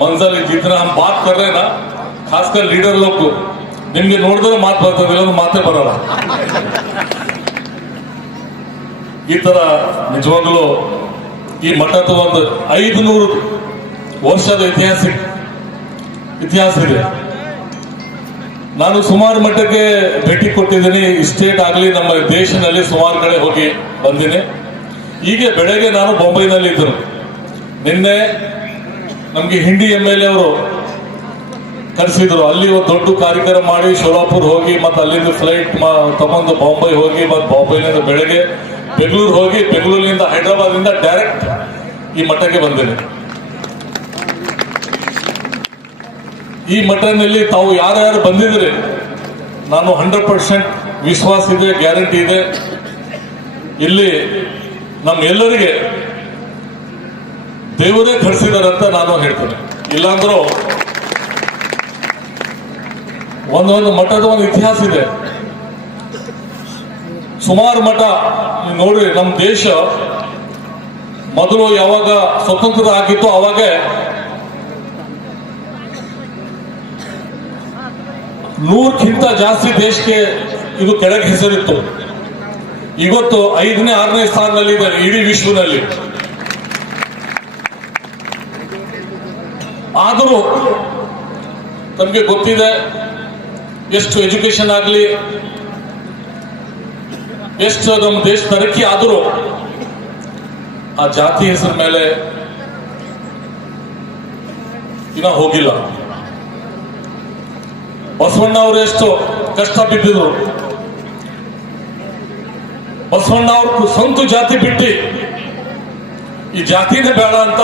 मंजिल जितना हम बात कर रहे हैं ना, खासकर लीडर लोग को ನಿಮ್ಗೆ ನೋಡಿದ್ರೆ ಮಾತು ಬರ್ತದೆ, ಇಲ್ಲೊಂದು ಮಾತೇ ಬರಲ್ಲ. ಈ ತರ ನಿಜವಾಗ್ಲೂ ಈ ಮಠದ ಒಂದು 500 ವರ್ಷದ ಇತಿಹಾಸ ಇದೆ. ನಾನು ಸುಮಾರು ಮಟ್ಟಕ್ಕೆ ಭೇಟಿ ಕೊಟ್ಟಿದ್ದೀನಿ, ಸ್ಟೇಟ್ ಆಗಲಿ ನಮ್ಮ ದೇಶದಲ್ಲಿ ಸುಮಾರು ಕಡೆ ಹೋಗಿ ಬಂದಿನಿ. ಹೀಗೆ ಬೆಳಗ್ಗೆ ನಾನು ಬಾಂಬೆನಲ್ಲಿ ಇದ್ದರು. ನಿನ್ನೆ ನಮ್ಗೆ ಹಿಂಡಿ MLA ಅವರು ಕರೆಸಿದ್ರು. ಅಲ್ಲಿ ಒಂದು ದೊಡ್ಡ ಕಾರ್ಯಕ್ರಮ ಮಾಡಿ ಶೋಲಾಪುರ್ ಹೋಗಿ ಮತ್ತೆ ಅಲ್ಲಿಂದ ಫ್ಲೈಟ್ ತಗೊಂಡು ಬಾಂಬೆ ಹೋಗಿ ಮತ್ತೆ ಬಾಂಬೆಯಿಂದ ಬೆಳಗ್ಗೆ ಬೆಂಗಳೂರು ಹೋಗಿ ಬೆಂಗಳೂರಿನಿಂದ ಹೈದರಾಬಾದಿಂದ ಡೈರೆಕ್ಟ್ ಈ ಮಠಕ್ಕೆ ಬಂದಿದೆ. ಈ ಮಠದಲ್ಲಿ ತಾವು ಯಾರ್ಯಾರು ಬಂದಿದ್ರೆ ನಾನು 100% ವಿಶ್ವಾಸ ಇದೆ, ಗ್ಯಾರಂಟಿ ಇದೆ, ಇಲ್ಲಿ ನಮ್ಮೆಲ್ಲರಿಗೆ ದೇವರೇ ಕಳಿಸಿದಾರಂತ ನಾನು ಹೇಳ್ತೇನೆ. ಇಲ್ಲಾಂದ್ರೂ ಒಂದೊಂದು ಮಠದ ಒಂದು ಇತಿಹಾಸ ಇದೆ. ಸುಮಾರು ಮಠ ನೋಡ್ರಿ, ನಮ್ಮ ದೇಶ ಮೊದಲು ಯಾವಾಗ ಸ್ವತಂತ್ರ ಆಗಿತ್ತು ಅವಾಗ 100ಕ್ಕಿಂತ ಜಾಸ್ತಿ ದೇಶಕ್ಕೆ ಇದು ಕೆಳಗೆ ಹೆಸರಿತ್ತು. ಇವತ್ತು 5ನೇ 6ನೇ ಸ್ಥಾನದಲ್ಲಿ ಇದೆ ಇಡೀ ವಿಶ್ವದಲ್ಲಿ. ಆದರೂ ತಮಗೆ ಗೊತ್ತಿದೆ, ಎಷ್ಟು ಎಜುಕೇಶನ್ ಆಗಲಿ, ಎಷ್ಟು ನಮ್ಮ ದೇಶ ತರಕ್ಕಿ ಆದರೂ ಆ ಜಾತಿ ಹೆಸರ ಮೇಲೆ ಇನ್ನ ಹೋಗಿಲ್ಲ. ಬಸವಣ್ಣ ಅವರು ಎಷ್ಟು ಕಷ್ಟ ಬಿದ್ದಿದ್ರು. ಬಸವಣ್ಣ ಅವರು ಸ್ವಂತ ಜಾತಿ ಬಿಟ್ಟು ಈ ಜಾತಿನೇ ಬೇಡ ಅಂತ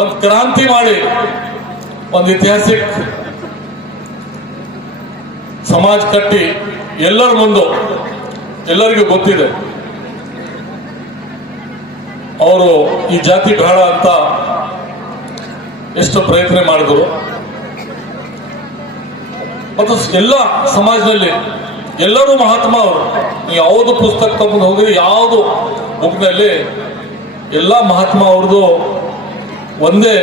ಒಂದು ಕ್ರಾಂತಿ ಮಾಡಿ ಒಂದು ಐತಿಹಾಸಿಕ ಸಮಾಜ ಕಟ್ಟಿ ಎಲ್ಲರ ಮುಂದೆ ಎಲ್ಲರಿಗೂ ಗೊತ್ತಿದೆ ಅವರು ಈ ಜಾತಿ ಬೇಡ ಅಂತ ಎಷ್ಟು ಪ್ರಯತ್ನ ಮಾಡಿದ್ರು. ಮತ್ತು ಎಲ್ಲ ಸಮಾಜದಲ್ಲಿ ಎಲ್ಲರೂ ಮಹಾತ್ಮ ಅವರು. ಯಾವುದು ಪುಸ್ತಕ ತಗೊಂಡು ಹೋಗಿ ಯಾವುದು ಬುಕ್ನಲ್ಲಿ ಎಲ್ಲ ಮಹಾತ್ಮ ಅವ್ರದ್ದು ಒಂದೇ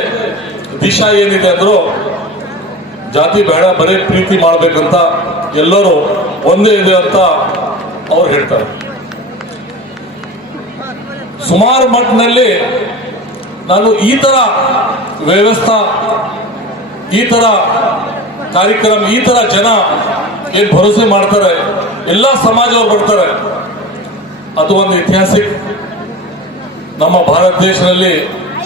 ದಿಶಾ ಏನಿದೆ ಅಂದ್ರು, ಜಾತಿ ಬೇಡ, ಬರೀ ಪ್ರೀತಿ ಮಾಡ್ಬೇಕಂತ, ಎಲ್ಲರೂ ಒಂದೇ ಇದೆ ಅಂತ ಅವ್ರು ಹೇಳ್ತಾರೆ. ಸುಮಾರು ಮಟ್ಟಿನಲ್ಲಿ ನಾನು ಈ ತರ ವ್ಯವಸ್ಥೆ, ಈ ತರ ಕಾರ್ಯಕ್ರಮ, ಈ ತರ ಜನ ಏನ್ ಭರೋಸೆ ಮಾಡ್ತಾರೆ, ಎಲ್ಲ ಸಮಾಜವ್ರು ಬರ್ತಾರೆ, ಅದು ಒಂದು ಐತಿಹಾಸಿಕ ನಮ್ಮ ಭಾರತ ದೇಶದಲ್ಲಿ,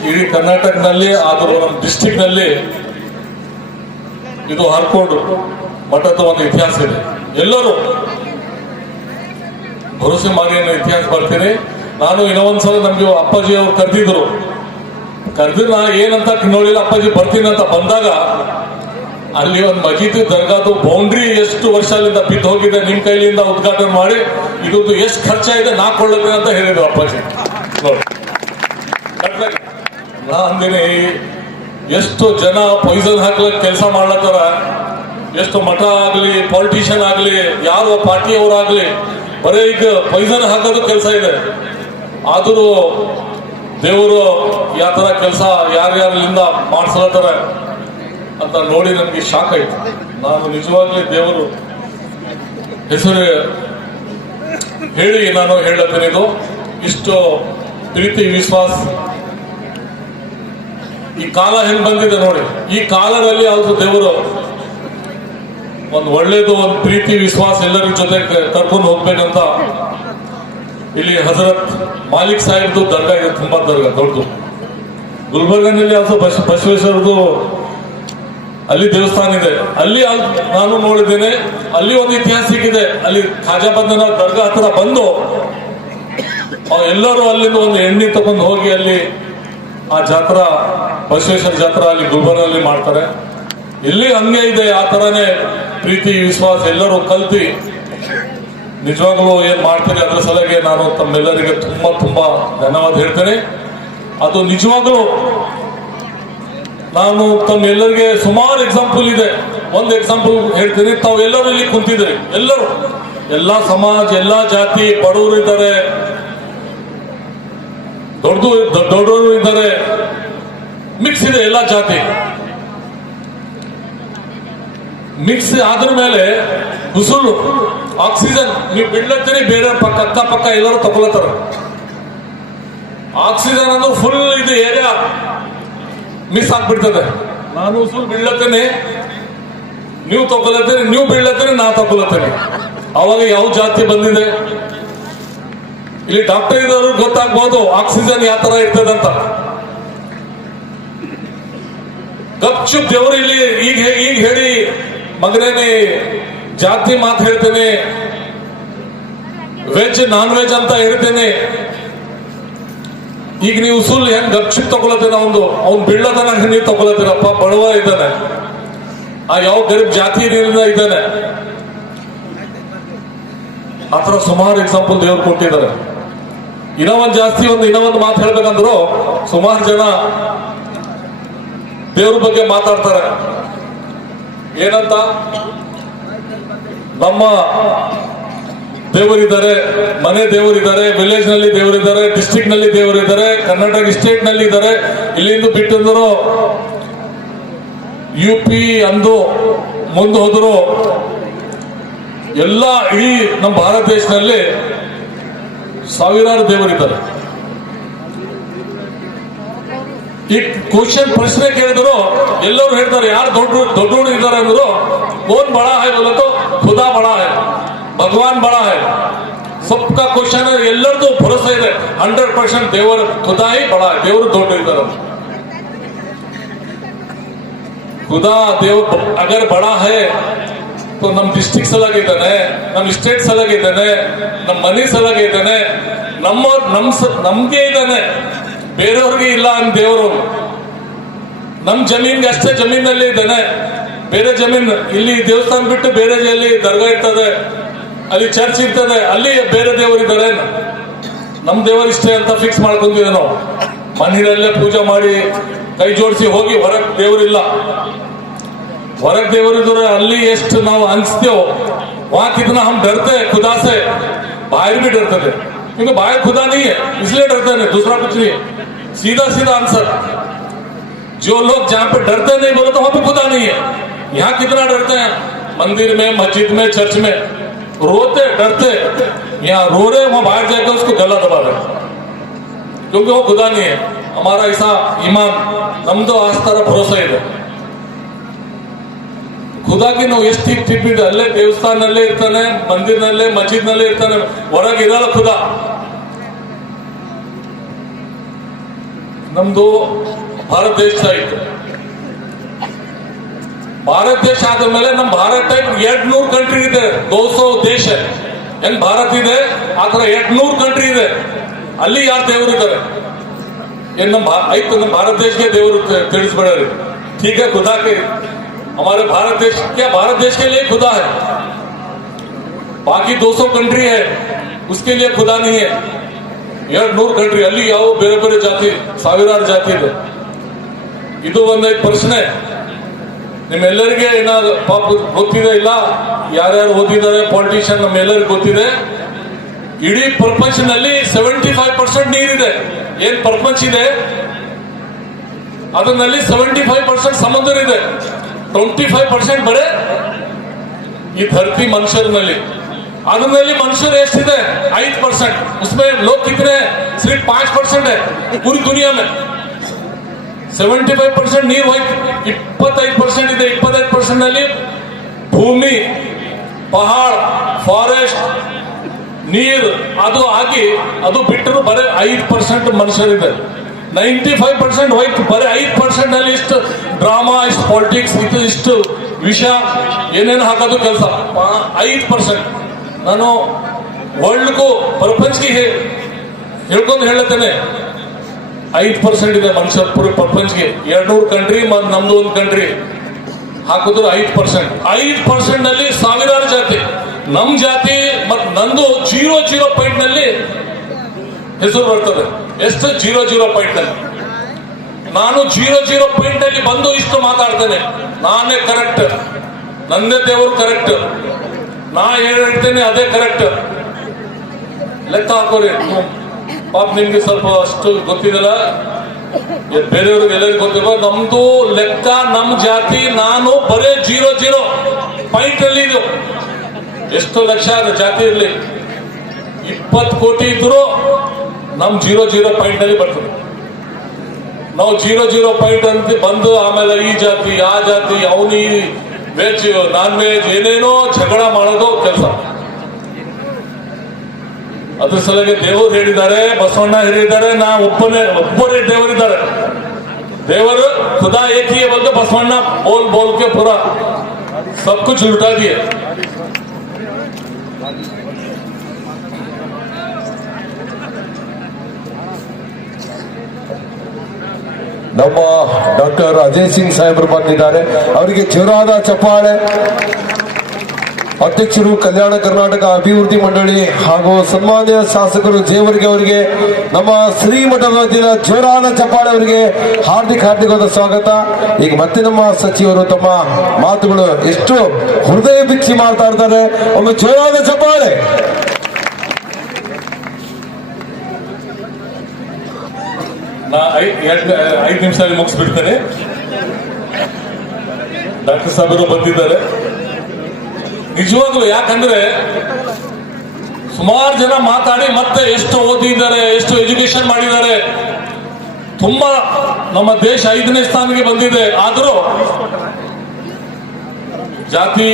ಇಡೀ ಕರ್ನಾಟಕದಲ್ಲಿ, ಆದರೂ ನಮ್ಮ ಡಿಸ್ಟ್ರಿಕ್ಟ್ ನಲ್ಲಿ ಇದು ಹರ್ಕೊಂಡು ಮಠದ ಒಂದು ಇತಿಹಾಸ ಇದೆ. ಎಲ್ಲರೂ ಭರೋಸೆ ಮಾಡಿ ಇತಿಹಾಸ ಬರ್ತೀನಿ. ನಾನು ಇನ್ನೊಂದ್ಸಲ ನಮ್ಗೆ ಅಪ್ಪಾಜಿ ಅವ್ರು ಕರೆದಿದ್ರು ನಾ ಏನಂತ ನೋಡಿಲ್ಲ, ಅಪ್ಪಾಜಿ ಬರ್ತೀನಿ ಅಂತ ಬಂದಾಗ ಅಲ್ಲಿ ಒಂದು ಮಜೀದ್ ದರ್ಗಾದು ಬೌಂಡ್ರಿ ಎಷ್ಟು ವರ್ಷದಿಂದ ಬಿದ್ದು ಹೋಗಿದೆ, ನಿಮ್ ಕೈಲಿಂದ ಉದ್ಘಾಟನೆ ಮಾಡಿ ಇದೊಂದು ಎಷ್ಟು ಖರ್ಚಾಗಿದೆ ನಾ ಕೊಳ್ಳುತ್ತೇನೆ ಅಂತ ಹೇಳಿದ್ರು ಅಪ್ಪಾಜಿ. ನಾ ಅಂದಿನಿ, ಎಷ್ಟು ಜನ ಪಾಯ್ಸನ್ ಹಾಕ್ಲಿಕ್ಕೆ ಕೆಲಸ ಮಾಡ್ಲತ್ತಾರ, ಎಷ್ಟು ಮಠ ಆಗ್ಲಿ, ಪಾಲಿಟಿಷಿಯನ್ ಆಗ್ಲಿ, ಯಾರು ಪಾರ್ಟಿಯವರಾಗ್ಲಿ, ಬರೀ ಈಗ ಪಾಯ್ಸನ್ ಹಾಕೋದು ಕೆಲಸ ಇದೆ. ಆದರೂ ದೇವರು ಯಾವ ತರ ಕೆಲಸ ಯಾರ್ಯಾರಿಂದ ಮಾಡಿಸ್ಲತ್ತಾರ ಅಂತ ನೋಡಿ ನನಗೆ ಶಾಕ್ ಆಯ್ತು. ನಾನು ನಿಜವಾಗ್ಲೂ ದೇವರು ಹೆಸರು ಹೇಳಿ ನಾನು ಹೇಳತ್ತೇನೆ. ಇದು ಇಷ್ಟು ಪ್ರೀತಿ ವಿಶ್ವಾಸ ಈ ಕಾಲ ಹೆಂಗ್ ಬಂದಿದೆ ನೋಡಿ. ಈ ಕಾಲದಲ್ಲಿ ಅದು ದೇವರು ಒಂದು ಒಳ್ಳೇದು, ಒಂದು ಪ್ರೀತಿ ವಿಶ್ವಾಸ ಎಲ್ಲರ ಜೊತೆ ಕರ್ಕೊಂಡು ಹೋಗ್ಬೇಕಂತ ಇಲ್ಲಿ ಹಜರತ್ ಮಾಲಿಕ್ ಸಾಹೇಬ್ದು ದರ್ಗಾ ಇದೆ, ತುಂಬಾ ದರ್ಗಾ ದೊಡ್ಡದು. ಗುಲ್ಬರ್ಗನಲ್ಲಿ ಅದು ಬಸವೇಶ್ವರದು ಅಲ್ಲಿ ದೇವಸ್ಥಾನ ಇದೆ, ಅಲ್ಲಿ ನಾನು ನೋಡಿದ್ದೇನೆ. ಅಲ್ಲಿ ಒಂದು ಇತಿಹಾಸಿಕ ಇದೆ. ಅಲ್ಲಿ ಖಾಜಾ ಬಂಧನ ದರ್ಗಾ ಹತ್ರ ಬಂದು ಎಲ್ಲರೂ ಅಲ್ಲಿಂದ ಒಂದು ಎಣ್ಣೆ ತಗೊಂಡು ಹೋಗಿ ಅಲ್ಲಿ ಆ ಜಾತ್ರಾ, ಬಸವೇಶ್ವರ ಜಾತ್ರಾ ಅಲ್ಲಿ ಗುಲ್ಬರ್ಗಲ್ಲಿ ಮಾಡ್ತಾರೆ. ಇಲ್ಲಿ ಹಂಗೆ ಇದೆ, ಆ ತರನೇ ಪ್ರೀತಿ ವಿಶ್ವಾಸ ಎಲ್ಲರೂ ಕಲ್ತಿ ನಿಜವಾಗ್ಲೂ ಏನ್ ಮಾಡ್ತಾರೆ. ಅದ್ರ ಸಲಗೆ ನಾನು ತಮ್ಮೆಲ್ಲರಿಗೆ ತುಂಬಾ ತುಂಬಾ ಧನ್ಯವಾದ ಹೇಳ್ತೇನೆ. ಅದು ನಿಜವಾಗ್ಲೂ ನಾನು ತಮ್ಮೆಲ್ಲರಿಗೆ ಸುಮಾರು ಎಕ್ಸಾಂಪಲ್ ಇದೆ. ಒಂದು ಎಕ್ಸಾಂಪಲ್ ಹೇಳ್ತೀನಿ. ತಾವು ಎಲ್ಲರೂ ಇಲ್ಲಿ ಕುಂತಿದ್ರಿ, ಎಲ್ಲರೂ, ಎಲ್ಲಾ ಸಮಾಜ, ಎಲ್ಲಾ ಜಾತಿ, ಬಡವರು ಇದ್ದಾರೆ, ದೊಡ್ಡವರು ಇದ್ದಾರೆ, ಮಿಕ್ಸ್ ಇದೆ ಎಲ್ಲ ಜಾತಿ. ಮಿಕ್ಸ್ ಆದ್ರ ಮೇಲೆ ಉಸುಲು ಆಕ್ಸಿಜನ್ ನೀವು ಬಿಡ್ಲತ್ತೀರಿ, ಬೇರೆ ಪಕ್ಕ ಅಕ್ಕಪಕ್ಕ ಎಲ್ಲರೂ ತಗೊಳತ್ತಾರ. ಆಕ್ಸಿಜನ್ ಅಂದ್ರೆ ಫುಲ್ ಇದು ಏರಿಯಾ ಮಿಸ್ ಆಗ್ಬಿಡ್ತದೆ. ನಾನು ಉಸುಲು ಬಿಡ್ಲತ್ತೇನೆ, ನೀವು ತಗೊಳತ್ತೀರಿ, ನೀವು ಬಿಡ್ಲತ್ತೀರಿ, ನಾ ತಗೊಳತ್ತೇನೆ. ಅವಾಗ ಯಾವ ಜಾತಿ ಬಂದಿದೆ? ಇಲ್ಲಿ ಡಾಕ್ಟರ್ ಇರೋರು ಗೊತ್ತಾಗ್ಬೋದು ಆಕ್ಸಿಜನ್ ಯಾವ ತರ ಇರ್ತದಂತ. ಗಪ್ಚುಪ್ ದೇವರು ಇಲ್ಲಿ ಈಗ ಹೇಳಿ ಮಗನೇನೆ ಜಾತಿ ಮಾತು ಹೇಳ್ತೇನೆ, ವೆಜ್ ನಾನ್ ವೆಜ್ ಅಂತ ಹೇಳ್ತೇನೆ. ಈಗ ನೀವು ಉಸುಲ್ ಹೆಂಗ್ ಗಪ್ಚುಪ್ ತಗೊಳತ್ತೇನೆ, ಅವ್ನು ಬೀಳದನ ನೀವು ತಗೊಳತ್ತೀರಪ್ಪ, ಬಡವ ಇದ್ದಾನೆ, ಆ ಯಾವ ಗರೀಬ್ ಜಾತಿ ಇದ್ದಾನೆ. ಆತರ ಸುಮಾರು ಎಕ್ಸಾಂಪಲ್ ದೇವ್ರು ಕೊಟ್ಟಿದ್ದಾರೆ. ಇನ್ನೂ ಒಂದು ಮಾತು ಹೇಳ್ಬೇಕಂದ್ರು ಸುಮಾರು ಜನ ದೇವ್ರ ಬಗ್ಗೆ ಮಾತಾಡ್ತಾರೆ. ಏನಂತ? ನಮ್ಮ ದೇವರಿದ್ದಾರೆ, ಮನೆ ದೇವರಿದ್ದಾರೆ, ವಿಲೇಜ್ ನಲ್ಲಿ ದೇವರಿದ್ದಾರೆ, ಡಿಸ್ಟ್ರಿಕ್ಟ್ ನಲ್ಲಿ ದೇವರಿದ್ದಾರೆ, ಕರ್ನಾಟಕ ಸ್ಟೇಟ್ ನಲ್ಲಿ ಇದ್ದಾರೆ. ಇಲ್ಲಿಂದ ಬಿಟ್ಟಂದ್ರು UP ಅಂದು ಮುಂದೆ ಹೋದ್ರು ಎಲ್ಲ ಇಡೀ ನಮ್ಮ ಭಾರತ ದೇಶದಲ್ಲಿ ಸಾವಿರಾರು ದೇವರಿದ್ದಾರೆ. ಈ ಕ್ವಶನ್ ಪ್ರಶ್ನೆ ಕೇಳಿದ್ರು ಎಲ್ಲರೂ ಹೇಳ್ತಾರೆ, ಯಾರು ದೊಡ್ಡವರು ಇದ್ದಾರೆ ಅಂದ್ರು ಕೌನ್ ಬड़ा है बोले तो खुदा बड़ा है, भगवान बड़ा है. सबका क्वेश्चन ಎಲ್ಲರದು ಭರವಸೆ ಇದೆ 100% ದೇವರು ಖುದಾ ಹಿ ಬड़ा है, ದೇವರು ದೊಡ್ಡ ಇದ್ದಾರೆ. ಖುದಾ ದೇವ್ರು ಅಗರ್ ಬड़ा है तो ನಮ್ ಡಿಸ್ಟ್ರಿಕ್ಟ್ ಸಲಾಗಿದ್ದಾನೆ, ನಮ್ ಸ್ಟೇಟ್ ಸಲಾಗಿದ್ದಾನೆ, ನಮ್ ಮನೆ ಸಲಾಗಿದ್ದಾನೆ, ನಮ್ಗೆ ಇದ್ದಾನೆ, ಬೇರೆಯವ್ರಿಗೆ ಇಲ್ಲ ಅಂತ ದೇವರು. ನಮ್ ಜಮೀನ್ಗೆ ಅಷ್ಟೇ ಜಮೀನಲ್ಲಿ ಇದ್ದಾನೆ, ಬೇರೆ ಜಮೀನ್ ಇಲ್ಲಿ ದೇವಸ್ಥಾನ ಬಿಟ್ಟು ಬೇರೆ ಎಲ್ಲಿ ದರ್ಗಾ ಇರ್ತದೆ, ಅಲ್ಲಿ ಚರ್ಚ್ ಇರ್ತದೆ, ಅಲ್ಲಿ ಬೇರೆ ದೇವರಿದ್ದಾರೆ. ನಮ್ ದೇವರು ಇಷ್ಟೇ ಅಂತ ಫಿಕ್ಸ್ ಮಾಡ್ಕೊಂಡಿದ್ದೆ ನಾವು. ಮನೆಯಲ್ಲೇ ಪೂಜೆ ಮಾಡಿ ಕೈ ಜೋಡಿಸಿ ಹೋಗಿ ಹೊರಗ್ ದೇವರಿಲ್ಲ. ಹೊರಗ್ ದೇವರಿದ್ರೆ ಅಲ್ಲಿ ಎಷ್ಟು ನಾವು ಅನ್ಸ್ತೇವೋ वहां कितना हम डरते हैं खुदा से, बाहर भी डरते थे, क्योंकि बाहर खुदा नहीं है इसलिए डरते नहीं, दूसरा कुछ नहीं है. सीधा आंसर. जो लोग जहां पे डरते नहीं बोले तो वहां पे खुदा नहीं है. यहाँ कितना डरते हैं, मंदिर में, मस्जिद में, चर्च में रोते डरते, यहाँ रो रहे, वहां बाहर जाकर उसको गला दबा रहे, क्योंकि वो खुदा नहीं है. हमारा ऐसा ईमान, नम्दो आस्था भरोसा ಇದೆ. ಖುದಾಗಿ ನಾವು ಎಷ್ಟು ಇಟ್ಟಿದ್ವಿ, ಅಲ್ಲೇ ದೇವಸ್ಥಾನಲ್ಲೇ ಇರ್ತಾನೆ, ಮಂದಿರ್ನಲ್ಲೇ ಮಸ್ಜಿದ್ನಲ್ಲೇ ಇರ್ತಾನೆ, ಹೊರಗೆ ಇರಲ್ಲ ಖುದಾ. ನಮ್ದು ಭಾರತ ದೇಶ ಇತ್ತು. ಭಾರತ ದೇಶ ಆದ್ಮೇಲೆ ನಮ್ ಭಾರತ ಟೈಪ್ 200 ಕಂಟ್ರಿ ಇದೆ, 200 ದೇಶ. ಹೆಂಗ್ ಭಾರತ ಇದೆ ಆತರ 200 ಕಂಟ್ರಿ ಇದೆ. ಅಲ್ಲಿ ಯಾರು ದೇವರು ಇದ್ದಾರೆ? ಏನ್ ಆಯ್ತು, ನಮ್ಮ ಭಾರತ ದೇಶಕ್ಕೆ ದೇವರು ತಿಳಿಸ್ಬೇಡ್ರಿ. ठीक है, खुदा के हमारे भारत देश, क्या भारत देश के लिए खुदा है? बाकी 200 कंट्री है, उसके लिए खुदा नहीं है. 200 ಕಂಟ್ರಿ, ಅಲ್ಲಿ ಯಾವ ಬೇರೆ ಬೇರೆ ಜಾತಿ, ಸಾವಿರಾರು ಜಾತಿ ಇದೆ. ಇದು ಒಂದು ಪ್ರಶ್ನೆ ನಿಮ್ಮೆಲ್ಲರಿಗೆ ಏನಾದ್ರು ಪಾಪ ಗೊತ್ತಿದೆ ಇಲ್ಲ, ಯಾರ್ಯಾರು ಓದಿದ್ದಾರೆ ಪಾಲಿಟಿಷಿಯನ್ ನಮ್ಮೆಲ್ಲರಿಗೂ ಗೊತ್ತಿದೆ. ಇಡೀ ಪ್ರಪಂಚದಲ್ಲಿ 75% ನೀರಿದೆ. ಏನ್ ಪ್ರಪಂಚ ಇದೆ ಅದರಲ್ಲಿ 75% ಸಮುದ್ರ ಇದೆ, 25% ಬರೇ ಈ ಧರ್ತಿ ಮನುಷ್ಯರಲ್ಲಿ. ಅದರಲ್ಲಿ ಮನುಷ್ಯರು ಎಷ್ಟಿದೆ? 5%. उसमें लोग कितने हैं? सिर्फ 5% है पूरी दुनिया में. 75% ನೀರು ಹೋಯ್ತು, 25% ಇದೆ. 25% ನಲ್ಲಿ ಭೂಮಿ, ಪಹಾಡ, ಫಾರೆಸ್ಟ್, ನೀರು ಅದು ಹಾಕಿ ಅದು ಬಿಟ್ಟರು ಬರೀ 5% ಮನುಷ್ಯರಿದೆ. 95% ಹೋಯ್ತು, ಬರೀ 5% ನಲ್ಲಿ ಇಷ್ಟು ಡ್ರಾಮಾ, ಇಷ್ಟು ಪಾಲಿಟಿಕ್ಸ್, ಇಷ್ಟು ವಿಷಯ ಏನೇನು ಹಾಕೋದು ಕೆಲಸ. 5% ನಾನು ವರ್ಲ್ಡ್ಗೂ ಪ್ರಪಂಚಕ್ಕೆ ಹೇಳ್ಕೊಂಡು ಹೇಳುತ್ತೇನೆ, 5% ಇದೆ ಮನುಷ್ಯ ಪೂರ ಪ್ರಪಂಚಕ್ಕೆ. 200 ಕಂಟ್ರಿ ನಮ್ದು ಒಂದು ಕಂಟ್ರಿ ಹಾಕಿದ್ರು 5%. 5% ನಲ್ಲಿ ಸಾವಿರಾರು ಜಾತಿ. ನಮ್ ಜಾತಿ ಮತ್ತು ನಂದು 0 ಪಾಯಿಂಟ್ ನಲ್ಲಿ ಹೆಸರು ಬರ್ತದೆ. ಎಷ್ಟು? 0 ಪಾಯಿಂಟ್ ನಲ್ಲಿ. ನಾನು 0 ಪಾಯಿಂಟ್ ಅಲ್ಲಿ ಬಂದು ಇಷ್ಟು ಮಾತಾಡ್ತೇನೆ, ನಾನೇ ಕರೆಕ್ಟ್, ನಂದೇ ದೇವರು ಕರೆಕ್ಟ್, ನಾ ಹೇಳ್ತೇನೆ ಅದೇ ಕರೆಕ್ಟ್. ಲೆಕ್ಕ ಹಾಕೋರಿ ಪಾಪ, ನಿಮ್ಗೆ ಸ್ವಲ್ಪ ಅಷ್ಟು ಗೊತ್ತಿದಲ್ಲ. ಬೇರೆಯವ್ರಿಗೆ ಎಲ್ಲರಿಗೂ ಗೊತ್ತಿರುವ ನಮ್ದು ಲೆಕ್ಕ, ನಮ್ ಜಾತಿ ನಾನು ಬರೇ 0 ಪಾಯಿಂಟ್ ಅಲ್ಲಿ ಇದು. ಎಷ್ಟು ಲಕ್ಷ ಜಾತಿ ಇರಲಿ, 20 ಕೋಟಿ ಇದ್ರು ನಮ್ 0 ಪಾಯಿಂಟ್ ಅಲ್ಲಿ ಬರ್ತದೆ. ನಾವು 0 ಪಾಯಿಂಟ್ ಅಂತ ಬಂದು ಆಮೇಲೆ ಈ ಜಾತಿ ಆ ಜಾತಿ ಅವನಿ ವೆಜ್ ನಾನ್ ವೆಜ್ ಏನೇನೋ ಜಗಳ ಮಾಡೋದು ಕೆಲಸ. ಅದ್ರ ಸಲಗೆ ದೇವರು ಹೇಳಿದ್ದಾರೆ, ಬಸವಣ್ಣ ಹೇಳಿದ್ದಾರೆ, ಒಬ್ಬರೇ ದೇವರಿದ್ದಾರೆ. ದೇವರು ಖುದಾ ಏಕಿ है बोलते बसवಣ್ಣ बोल के पूरा सब कुछ उल्टा दिए. ನಮ್ಮ ಡಾಕ್ಟರ್ ಅಜಯ್ ಸಿಂಗ್ ಸಾಹೇಬರು ಬಂದಿದ್ದಾರೆ, ಅವರಿಗೆ ಜೋರಾದ ಚಪ್ಪಾಳೆ. ಅಧ್ಯಕ್ಷರು ಕಲ್ಯಾಣ ಕರ್ನಾಟಕ ಅಭಿವೃದ್ಧಿ ಮಂಡಳಿ ಹಾಗೂ ಸನ್ಮಾನ್ಯ ಶಾಸಕರು ಜೇವರ್ಗಿ ಅವರಿಗೆ ನಮ್ಮ ಶ್ರೀಮಠದ ವತಿಯಿಂದ ಜೋರಾದ ಚಪ್ಪಾಳೆ ಅವರಿಗೆ ಹಾರ್ದಿಕವಾದ ಸ್ವಾಗತ. ಈಗ ಮತ್ತೆ ನಮ್ಮ ಸಚಿವರು ತಮ್ಮ ಮಾತುಗಳು ಎಷ್ಟು ಹೃದಯ ಬಿಚ್ಚಿ ಮಾತಾಡ್ತಾರೆ, ಒಮ್ಮೆ ಜೋರಾದ ಚಪ್ಪಾಳೆ. ನಾ 5 ನಿಮಿಷದಲ್ಲಿ ಮುಗಿಸ್ಬಿಡ್ತೇನೆ. ಡಾಕ್ಟರ್ ಸಾಹೇಬರು ಬಂದಿದ್ದಾರೆ ನಿಜವಾಗ್ಲು. ಯಾಕಂದ್ರೆ ಸುಮಾರು ಜನ ಮಾತಾಡಿ ಮತ್ತೆ ಎಷ್ಟು ಓದಿದ್ದಾರೆ, ಎಷ್ಟು ಎಜುಕೇಶನ್ ಮಾಡಿದ್ದಾರೆ, ತುಂಬಾ ನಮ್ಮ ದೇಶ 5ನೇ ಸ್ಥಾನಕ್ಕೆ ಬಂದಿದೆ. ಆದ್ರೂ ಜಾತಿ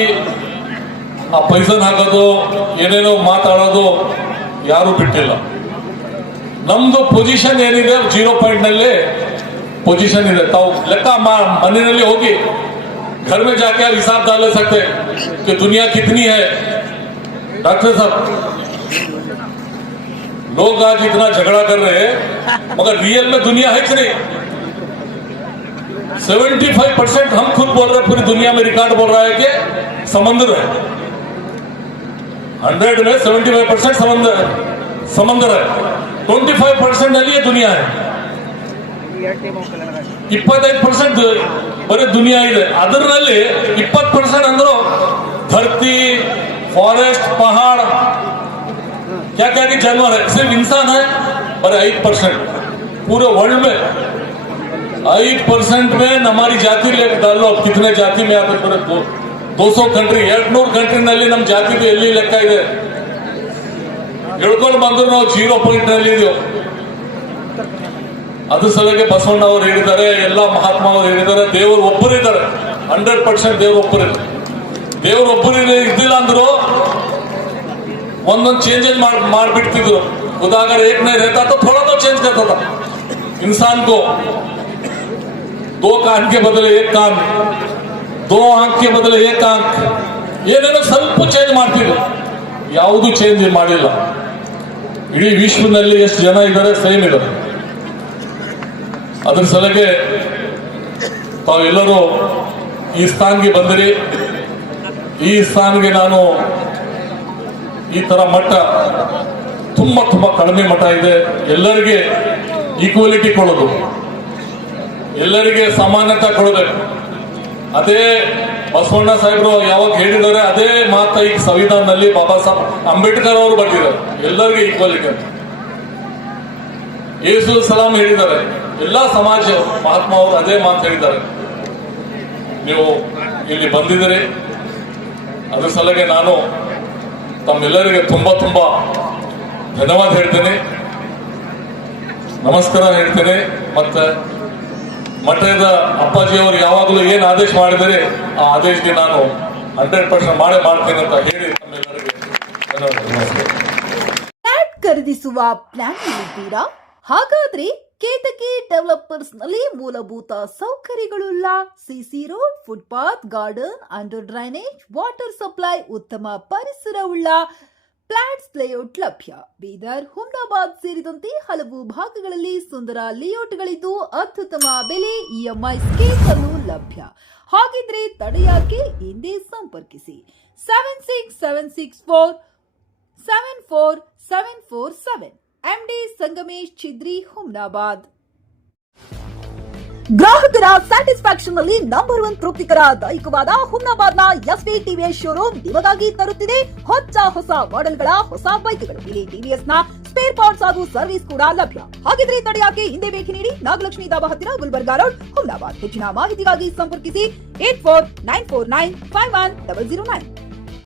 ಪೈಸನ್ ಹಾಕೋದು ಏನೇನೋ ಮಾತಾಡೋದು ಯಾರು ಬಿಟ್ಟಿಲ್ಲ. ನಮ್ದು ಪೊಸಿಷನ್ ಏನಿದೆ 0 ಪಾಯಿಂಟ್ ನಲ್ಲಿ ಪೊಸಿಷನ್ ಇದೆ. ತಾವು ಲೆಕ್ಕ ಮನೆಯಲ್ಲಿ ಹೋಗಿ घर में जाके आप हिसाब डाल सकते कि दुनिया कितनी है. डॉक्टर साहब, लोग आज इतना झगड़ा कर रहे हैं, मगर रियल में दुनिया है कि नहीं? 75% हम खुद बोल रहे हैं, पूरी दुनिया में रिकॉर्ड बोल रहा है कि समंदर है. 100 में 75% समंदर है. 25% ನಲ್ಲಿ दुनिया है. 25% ಬರೀ ದುನಿಯಾ ಇದೆ. ಅದರಲ್ಲಿ 20% ಅಂದ್ರು धरती, फॉरेस्ट, पहाड़, क्या क्या की जानवर है. सिर्फ इंसान है पर 5% पूरे वर्ल्ड में 5% में हमारी जाति लेकर डालो. कितने जाति में आते पूरे 200 कंट्री 200 कंट्री ನಲ್ಲಿ ನಮ್ಮ ಜಾತಿ ಎಲ್ಲಿ ಲೆಕ್ಕ ಇದೆ ಹೇಳ್ಕೊಂಡು ಬಂದ್ರು ನಾವು 0 ಪಾಯಿಂಟ್ ನಲ್ಲಿ ಇದೀವಿ. ಅದ್ರ ಸಲಗೆ ಬಸವಣ್ಣ ಅವರು ಹೇಳಿದ್ದಾರೆ, ಎಲ್ಲ ಮಹಾತ್ಮ ಅವರು ಹೇಳಿದ್ದಾರೆ, ದೇವರು ಒಬ್ಬರಿದ್ದಾರೆ. 100% ದೇವರು ಒಬ್ಬರಿದ್ದಾರೆ. ದೇವರು ಒಬ್ಬರು ಇದ್ದಿಲ್ಲ ಅಂದ್ರು ಒಂದೊಂದು चेंजेज ಮಾಡ್ಬಿಡ್ತಿದ್ರು. ಉದಾಹರಣೆ एक नहीं रहता तो थोड़ा तो चेंज करता था. इंसान को 2 कान के बदले 1 कान, 2 आंख के बदले 1 आंख, ಏನೇನೋ ಸ್ವಲ್ಪ ಚೇಂಜ್ ಮಾಡ್ತಿದ್ರು. ಯಾವುದು ಚೇಂಜ್ ಮಾಡಿಲ್ಲ. ಇಡೀ ವಿಶ್ವದಲ್ಲಿ ಎಷ್ಟು ಜನ ಇದ್ದಾರೆ ಸೇಮ್ ಇದ್ದಾರೆ. ಅದ್ರ ಸಲಗೆ ತಾವೆಲ್ಲರೂ ಈ ಸ್ಥಾನಕ್ಕೆ ಬಂದಿರಿ. ಈ ಸ್ಥಾನಕ್ಕೆ ನಾನು ಈ ತರ ಮಟ್ಟ ತುಂಬಾ ಕಡಿಮೆ ಮಟ್ಟ ಇದೆ. ಎಲ್ಲರಿಗೆ ಈಕ್ವಾಲಿಟಿ ಕೊಡೋದು, ಎಲ್ಲರಿಗೆ ಸಮಾನತೆ ಕೊಡಬೇಕು. ಅದೇ ಬಸವಣ್ಣ ಸಾಹೇಬರು ಯಾವಾಗ ಹೇಳಿದ್ದಾರೆ ಅದೇ ಮಾತ ಈ ಸಂವಿಧಾನದಲ್ಲಿ ಬಾಬಾ ಸಾಹೇಬ್ ಅಂಬೇಡ್ಕರ್ ಅವರು ಬರ್ತಿದ್ದಾರೆ, ಎಲ್ಲರಿಗೆ ಈಕ್ವಾಲಿಟಿ ಅಂತ. ಯೇಸು ಸಲಾಂ ಹೇಳಿದ್ದಾರೆ, ಎಲ್ಲ ಸಮಾಜ ಮಹಾತ್ಮ ಅವರು ಅದೇ ಮಾತು ಹೇಳಿದ್ದಾರೆ. ನೀವು ಇಲ್ಲಿ ಬಂದಿದ್ದೀರಿ, ಅದ್ರ ಸಲಗೆ ನಾನು ತಮ್ಮೆಲ್ಲರಿಗೆ ತುಂಬಾ ಧನ್ಯವಾದ ಹೇಳ್ತೇನೆ, ನಮಸ್ಕಾರ ಹೇಳ್ತೇನೆ. ಮತ್ತೆ ಮಠದ ಅಪ್ಪಾಜಿಯವರು ಯಾವಾಗಲೂ ಏನು ಆದೇಶ ಮಾಡಿದರೆ ಆ ಆದೇಶಕ್ಕೆ ನಾನು 100% ಮಾಡ್ತೇನೆ ಅಂತ ಹೇಳಿ ತಮ್ಮೆಲ್ಲರಿಗೆ ಧನ್ಯವಾದ. ಫ್ಲಾಟ್ ಖರೀದಿಸುವ ಪ್ಲಾನ್ ಇದ್ದೀರಾ? ಹಾಗಾದ್ರೆ ಕೇತಕಿ ಡೆವಲಪರ್ಸ್ ನಲ್ಲಿ ಮೂಲಭೂತ ಸೌಕರ್ಯಗಳುಳ್ಳ CC road, footpath, garden, under drainage, water supply, ಉತ್ತಮ ಪರಿಸರವುಳ್ಳ ಫ್ಲಾಟ್ಸ್ ಲೇಔಟ್ ಲಭ್ಯ. ಬೀದರ್, ಹುಮ್ನಾಬಾದ್ ಸೇರಿದಂತೆ ಹಲವು ಭಾಗಗಳಲ್ಲಿ ಸುಂದರ ಲೇಔಟ್ಗಳಿದ್ದು ಅತ್ಯುತ್ತಮ ಬೆಲೆ, ಇಎಂಐ ಸ್ಕೀಮ್ ಅನ್ನು ಲಭ್ಯ. ಹಾಗಿದ್ರೆ ತಡೆಯಾಕೆ, ಹಿಂದೆ ಸಂಪರ್ಕಿಸಿ 7676474747 MD ಸಂಗಮೇಶ್ ಚಿದ್ರಿ, ಹುಮ್ನಾಬಾದ್. ಗ್ರಾಹಕರ ಸ್ಯಾಟಿಸ್ಫ್ಯಾಕ್ಷನ್ ನಲ್ಲಿ ನಂಬರ್ 1 ತೃಪ್ತಿಕರದಾಯಕವಾದ ಹುಮ್ನಾಬಾದ್ನ ಎಸ್ವಿ ಟಿವಿಎಸ್ ಶೋರೂಮ್ ನಿಮಗಾಗಿ ತರುತ್ತಿದೆ ಹೊಸ ಮಾಡೆಲ್ಗಳ ಹೊಸ ಬೈಕ್ಗಳು. ಇಲ್ಲಿ ಟಿವಿಎಸ್ ನ ಸ್ಪೇರ್ ಪಾರ್ಟ್ಸ್ ಹಾಗೂ ಸರ್ವಿಸ್ ಕೂಡ ಲಭ್ಯ. ಹಾಗಿದ್ರೆ ತಡೆಯಾಕೆ ಹಿಂದೆ ಭೇಟಿ ನೀಡಿ ನಾಗಲಕ್ಷ್ಮಿ ಧಾಬಾ ಹತ್ತಿರ ಗುಲ್ಬರ್ಗಾ ರೋಡ್, ಹುಮ್ನಾಬಾದ್. ಹೆಚ್ಚಿನ ಮಾಹಿತಿಗಾಗಿ ಸಂಪರ್ಕಿಸಿ 8494951009.